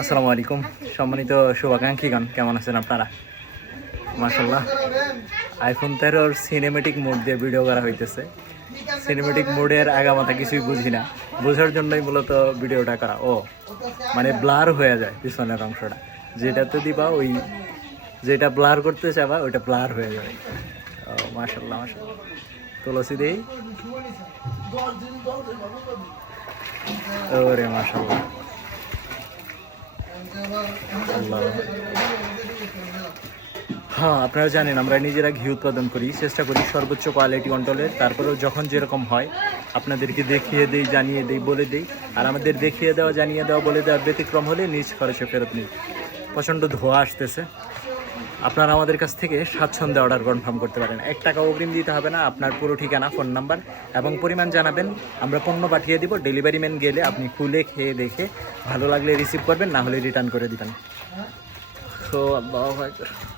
আসসালামু আলাইকুম সম্মানিত শুভাকাঙ্ক্ষীগণ, কেমন আছেন আপনারা? মাশাআল্লাহ, আইফোন 13 সিনেমেটিক মোড দিয়ে ভিডিও করা হইতেছে। সিনেমেটিক মোডের আগামাথা কিছুই বুঝি না, বোঝার জন্যই মূলত ভিডিওটা করা। মানে ব্লার হয়ে যায় পিছনের অংশটা, যেটাতে দিবা ওই যেটা ব্লার করতে চাবা ওইটা ব্লার হয়ে যাবে। মাশাআল্লাহ মাশাআল্লাহ, তুলসী দেই। ওরে মাশাআল্লাহ, হ্যাঁ আপনারা জানেন আমরা নিজেরা ঘি উৎপাদন করি, চেষ্টা করি সর্বোচ্চ কোয়ালিটি কন্ট্রোলের। তারপরেও যখন যেরকম হয় আপনাদেরকে দেখিয়ে দেই, জানিয়ে দেই, বলে দেই। আর আমাদের দেখিয়ে দেওয়া, জানিয়ে দেওয়া, বলে দেওয়ার ব্যতিক্রম হলে নিজ খরচে ফেরত নিই। প্রচণ্ড ধোঁয়া আসতেছে, আপনারা আমাদের কাছ থেকে স্বাচ্ছন্দ্যে অর্ডার কনফার্ম করতে পারেন। 1 টাকা অগ্রিম দিতে হবে না, আপনার পুরো ঠিকানা, ফোন নাম্বার এবং পরিমাণ জানাবেন, আমরা পণ্য পাঠিয়ে দিব। ডেলিভারি ম্যান গেলে আপনি খুলে খেয়ে দেখে ভালো লাগলে রিসিভ করবেন, না হলে রিটার্ন করে দিবেন। তো আল্লাহু আকবার।